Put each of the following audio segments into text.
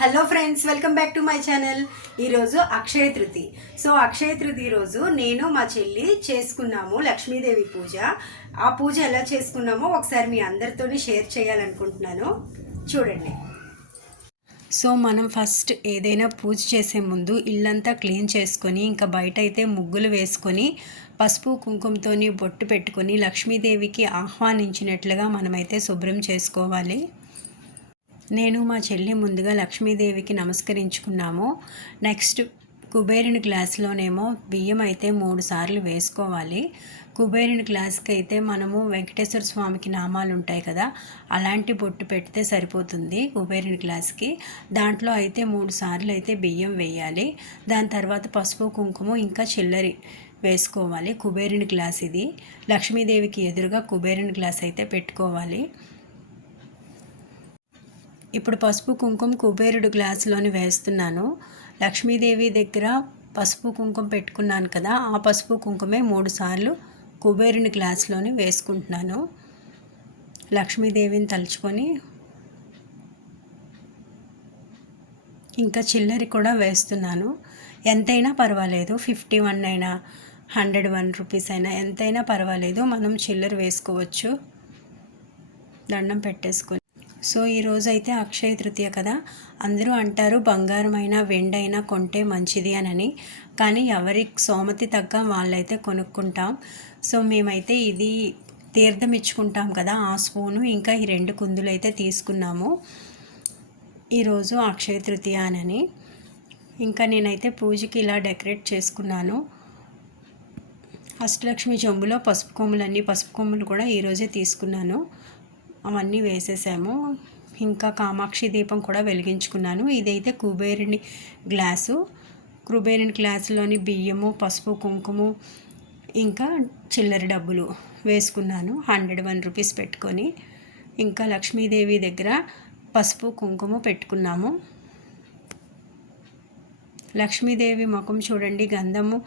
Hello friends, welcome back to my channel. ఈరోజు అక్షయ Tritiya. So అక్షయ తృతి రోజు నేను మా చెల్లి చేసుకున్నాము లక్ష్మీదేవి పూజ. ఆ పూజ ఎలా చేసుకున్నామో ఒకసారి మీ అందరితోని షేర్ చేయాలనుకుంటున్నాను, చూడండి. సో మనం ఫస్ట్ ఏదైనా పూజ చేసే ముందు ఇల్లంతా క్లీన్ చేసుకొని, ఇంకా బయట అయితే ముగ్గులు వేసుకొని, పసుపు కుంకుమతోని బొట్టు పెట్టుకొని లక్ష్మీదేవికి ఆహ్వానించినట్లుగా మనమైతే శుభ్రం చేసుకోవాలి. నేను మా చెల్లి ముందుగా లక్ష్మీదేవికి నమస్కరించుకున్నాము. నెక్స్ట్ కుబేరుని గ్లాస్లోనేమో బియ్యం అయితే 3 సార్లు వేసుకోవాలి. కుబేరుని గ్లాస్కి అయితే మనము వెంకటేశ్వర స్వామికి నామాలు ఉంటాయి కదా, అలాంటి బొట్టు పెడితే సరిపోతుంది. కుబేరుని గ్లాస్కి దాంట్లో అయితే 3 సార్లు అయితే బియ్యం వేయాలి. దాని తర్వాత పసుపు కుంకుమ ఇంకా చిల్లరి వేసుకోవాలి. కుబేరుని గ్లాస్ ఇది. లక్ష్మీదేవికి ఎదురుగా కుబేరుని గ్లాస్ అయితే పెట్టుకోవాలి. ఇప్పుడు పసుపు కుంకుమ కుబేరుడు గ్లాసులోని వేస్తున్నాను. లక్ష్మీదేవి దగ్గర పసుపు కుంకుమ పెట్టుకున్నాను కదా, ఆ పసుపు కుంకుమే 3 సార్లు కుబేరుని గ్లాసులోని వేసుకుంటున్నాను. లక్ష్మీదేవిని తలుచుకొని ఇంకా చిల్లరి కూడా వేస్తున్నాను. ఎంతైనా పర్వాలేదు, 51 అయినా 101 రూపీస్ అయినా ఎంతైనా పర్వాలేదు, మనం చిల్లర వేసుకోవచ్చు. దండం పెట్టేసుకొని. సో ఈరోజు అయితే అక్షయ తృతీయ కదా, అందరూ అంటారు బంగారం అయినా వెండి అయినా కొంటే మంచిది అని. కానీ ఎవరి సోమతి తగ్గ వాళ్ళైతే కొనుక్కుంటాం. సో మేమైతే ఇది తీర్థం ఇచ్చుకుంటాం కదా, ఆ స్పూను ఇంకా ఈ 2 కుందులు అయితే తీసుకున్నాము ఈరోజు అక్షయ తృతీయ అని. ఇంకా నేనైతే పూజకి ఇలా డెకరేట్ చేసుకున్నాను. అష్టలక్ష్మి చెంబులో పసుపు కొమ్ములు కూడా ఈరోజే తీసుకున్నాను. అవన్నీ వేసేసాము. ఇంకా కామాక్షి దీపం కూడా వెలిగించుకున్నాను. ఇదైతే కుబేరుని గ్లాసు. కుబేరుని గ్లాసులోని బియ్యము, పసుపు కుంకుమ ఇంకా చిల్లర డబ్బులు వేసుకున్నాను. 101 రూపీస్ పెట్టుకొని ఇంకా లక్ష్మీదేవి దగ్గర పసుపు కుంకుమ పెట్టుకున్నాము. లక్ష్మీదేవి ముఖం చూడండి, గంధము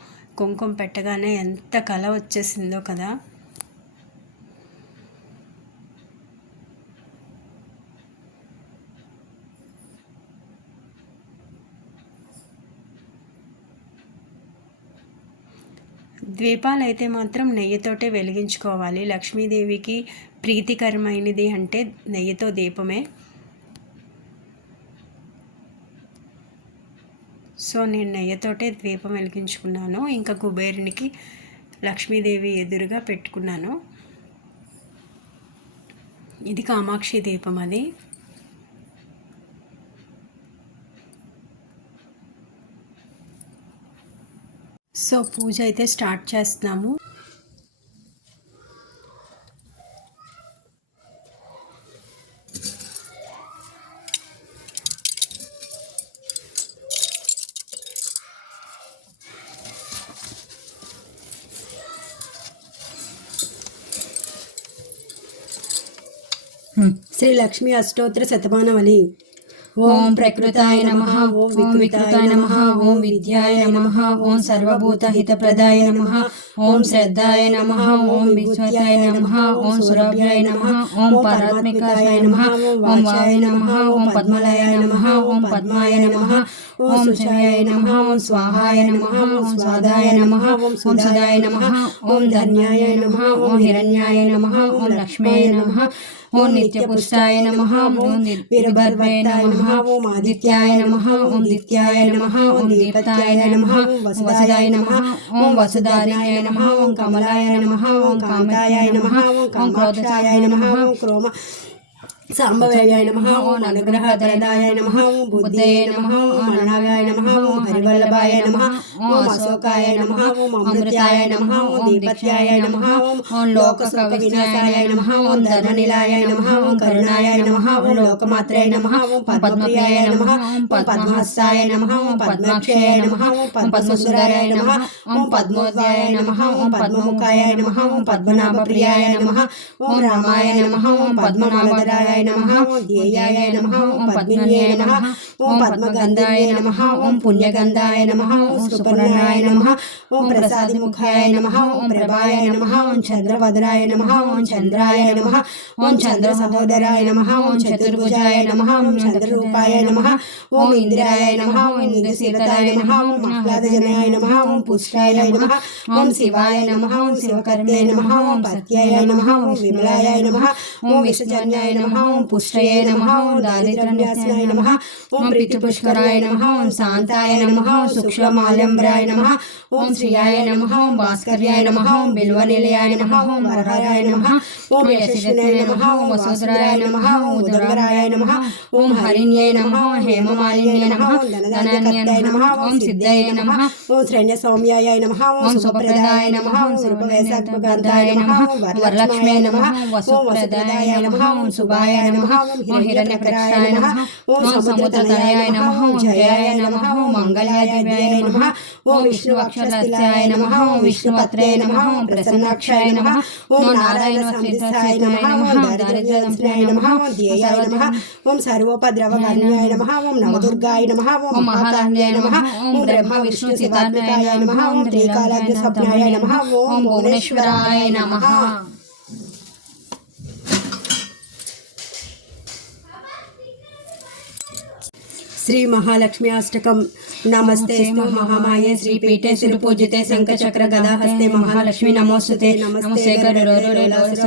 కుంకుమ పెట్టగానే ఎంత కళ వచ్చేసిందో కదా. దీపాలు అయితే మాత్రం నెయ్యితోటే వెలిగించుకోవాలి. లక్ష్మీదేవికి ప్రీతికరమైనది అంటే నెయ్యితో దీపమే. సో నేను నెయ్యితోటే దీపం వెలిగించుకున్నాను. ఇంకా కుబేరునికి లక్ష్మీదేవి ఎదురుగా పెట్టుకున్నాను. ఇది కామాక్షి దీపం అది. సో పూజ అయితే స్టార్ట్ చేస్తున్నాము. శ్రీ లక్ష్మీ అష్టోత్తర శతమానవళి. ఓం ప్రకృతాయ నమః, ఓం వికృతాయ నమః, ఓం విద్యాయ నమః, ఓం సర్వభూతహితప్రదాయ నమః, ఓం శ్రద్ధాయ నమః, ఓం విశ్వతాయ నమః, ఓం సురభ్యాయ నమః, ఓం పరాత్మికాయ నమః, ఓం వాయ నమః, ఓం పద్మలయ నమః, ఓం పద్మాయ నమః, ఓం శివాయ నమః, ఓం స్వాహాయ నమః, ఓం స్వాదాయ నమః, ఓం సుధాయ నమః, ఓం ధన్యాయ నమః, ఓం హిరణ్యాయ నమః, ఓం లక్ష్మీయ నమః, ఓం నిత్యపుష్టాయ నమః, ఓం వీరభద్రాయ నమః, ఓం ఆదిత్యాయ నమః, ఓం దిత్యాయ నమః, ఓం దీపతాయ నమః, ఓం వసుదాయ నమః, ఓం వసుధారిణాయ నమః, ఓం కమలాయ నమః, ఓం కామతాయ నమః, ఓం క్రోధతాయ నమః, ఓం క్రోమ సాంబవేయాయ నమః, ఓం అనుగ్రహదరదాయ నమః, ఓం బుద్ధయే నమః, ఓం అనాగాయ నమః, ఓం హరివల్లభాయ నమః, ఓం అశోకాయ నమః, ఓం అమృతాయ నమః, ఓం దీపత్యాయ నమః, ఓం లోకశోక వినాశాయ నమః, ఓం ధర్మనిలాయ నమః, ఓం కరుణాయ నమః, ఓం లోకమాత్రాయ నమః, ఓం పద్మప్రియాయ నమః, ఓం పద్మహస్తాయ నమః, ఓం పద్మాక్షయాయ నమః, ఓం పద్మసుందరాయ నమః, ఓం పద్మోదయాయ నమః, ఓం పద్మముఖాయ నమః, ఓం పద్మనాభప్రియాయ నమః, ఓం రామాయ నమః, ఓం పద్మనాభధరాయ నమః, ఓం ధ్యేయాయ నమః, ఓం పద్మిన్యాయ నమః, ఓం పద్మగంధాయ నమః ఓం పుణ్యగంధాయ నమః ఓం సుపర్ణాయ నమః ఓం ప్రసాదిముఖాయ నమః ఓం ప్రభాయ నమః ఓం చంద్రవదనాయ నమః ఓం చంద్రాయ నమః ఓం చంద్ర సహోదరాయ నమః ఓం చతుర్భుజాయ నమః ఓం చంద్రరూపాయ నమః ఓం ఇంద్రాయ నమః ఓం ఇంద్రశీలతాయ నమః ఓం ఆహ్లాదజనాయ నమః ఓం పుష్టాయ నమః ఓం శివాయ నమః ఓం శివకర్ణాయ నమః ఓం పత్యాయ నమః ఓం విమలాయ నమః ఓం విషజన్యాయ నమః ఓం పుష్టయే నమః ఓం దారిద్ర్యనాశనాయ నమః ఓం పితృపుష్కరాయ నమః ఓం శాంతాయ నమః ఓం శుక్లమాల్యంబరాయ నమః ఓం శ్రీయాయ నమః ఓం భాస్కర్యాయ నమః ఓం బిల్వనిలయాయ నమః ఓం వరహారాయ నమః ఓం యశస్వినాయ నమః ఓం వసుధరాయ నమః ఓం ఉదరాయ నమః ఓం హరిణ్యాయ నమః ఓం హేమమాలిన్యాయ నమః ఓం ధనాన్యాయ నమః ఓం సిద్ధాయ నమః ఓం శ్రేణ్య సౌమ్యాయ నమః ఓం సుప్రదాయ నమః ఓం సురూపవేశాత్మకాంతాయ నమః ఓం వరలక్ష్మ్యాయ నమః ఓం వసుప్రదాయ నమః ఓం శుభాయ నమః ఓం హిరణ్యకటాయ నమః ఓం సముద్రతనయాయ నమః ఓం జయాయ నమః ఓం మంగళాయ నమః ఓం విష్ణువక్షస్థిలాయ నమః ఓం విష్ణుపత్రే నమః ఓం ప్రసన్నాక్షాయ నమః ఓం నారాయణ సంస్థాయ నమః ఓం దారిద్ర్యనాశనాయ నమః ఓం ధ్యేయాయ నమః ఓం సర్వోపద్రవకర్ణ్యాయ నమః ఓం నవదుర్గాయ నమః ఓం మహాకాళ్యాయ నమః ఓం బ్రహ్మ విష్ణు శివాత్మికాయ నమః ఓం త్రికాలాగ్ని స్వప్నాయ నమః ఓం భువనేశ్వరాయ నమః. శ్రీ మహాలక్ష్మి అష్టకం. నమస్తే మహామాయే శ్రీపీఠే శిరపూజితే శంఖచక్ర గదాహస్తే మహాలక్ష్మి నమోస్తుతే నమస్తే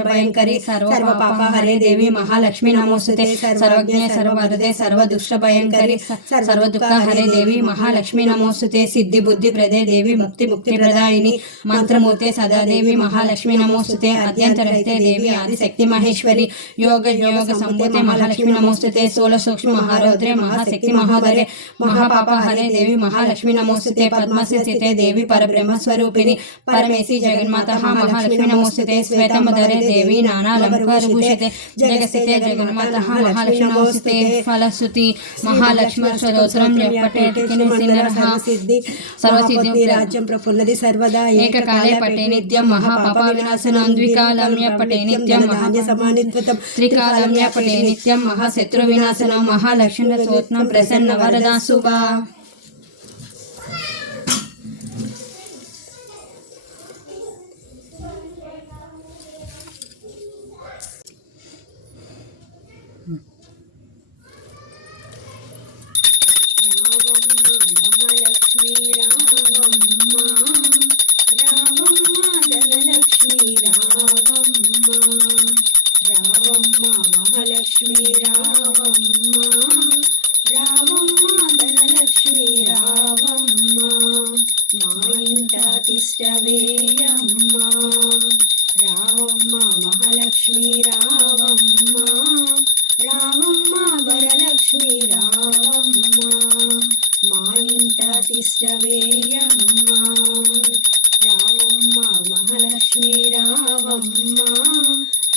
భయంకరి సర్వపాపహరే దేవి మహాలక్ష్మి నమోస్తుతే సర్వజ్ఞే సర్వవరదే సర్వదుష్ట భయంకరి సర్వదుఃఖహరే దేవి మహాలక్ష్మి నమోస్తుతే సిద్ధి బుద్ధి ప్రదే దేవి ముక్తి ముక్తి ప్రదాయిని మంత్రమూర్తే సదాదేవి మహాలక్ష్మి నమోస్తుతే అత్యంతరహితే దేవి ఆదిశక్తి మహేశ్వరి యోగ యోగ సంభూతే మహాలక్ష్మి నమోస్తుతే స్థూల సూక్ష్మ మహారౌద్రే మహాశక్తి మహాధరే మహాపాపహరే దేవి మహాలక్ష్మి నమోస్తుతే పద్మస్థితే దేవి పరబ్రహ్మ స్వరూపిణి పరమేశి జగన్మాత మహాలక్ష్మి నమోస్తుతే శ్వేతమధరే దేవి నానాలంకారభూషితే జగస్థితే జగన్మాత మహాలక్ష్మి నమోస్తుతే ఫలశ్రుతి మహాలక్ష్మి స్తోత్రం సర్వసిద్ధి రాజ్యం ప్రఫుల్లది సర్వదా ఏకకాలే పటే నిత్యం మహాపాప వినాశనం ద్వికాలమ్య పటే నిత్యం మహాన్య సమానిత్వం త్రికాలమ్య పటే నిత్యం మహాశత్రు వినాశనం మహాలక్ష్మి స్తోత్రం ప్రసన్న వరదా శుభా.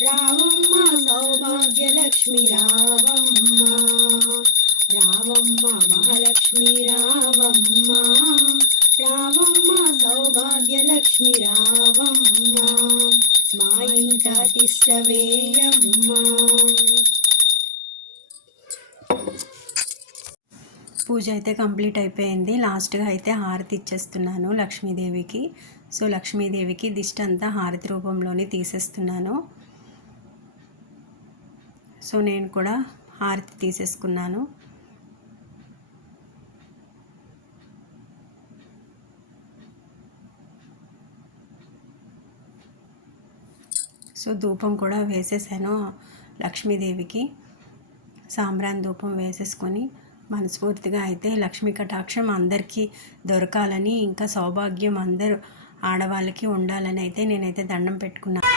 రావమ్మ సౌభాగ్యలక్ష్మి రావమ్మ రావమ్మ మహాలక్ష్మి రావమ్మ రావమ్మ సౌభాగ్యలక్ష్మి రావమ్మ మా ఇంట తిష్టవేయమ్మ. పూజ అయితే కంప్లీట్ అయిపోయింది. లాస్ట్గా అయితే హారతి ఇచ్చేస్తున్నాను లక్ష్మీదేవికి. సో లక్ష్మీదేవికి దిష్టి అంతా హారతి రూపంలోనే తీసేస్తున్నాను. సో నేను కూడా హారతి తీసేసుకున్నాను. సో ధూపం కూడా వేసేసాను లక్ష్మీదేవికి. సాంబ్రాన్ ధూపం వేసేసుకొని మనస్ఫూర్తిగా అయితే లక్ష్మీ కటాక్షం అందరికీ దొరకాలని, ఇంకా సౌభాగ్యం అందరూ ఆడవాళ్ళకి ఉండాలని అయితే నేనైతే దండం పెట్టుకున్నాను.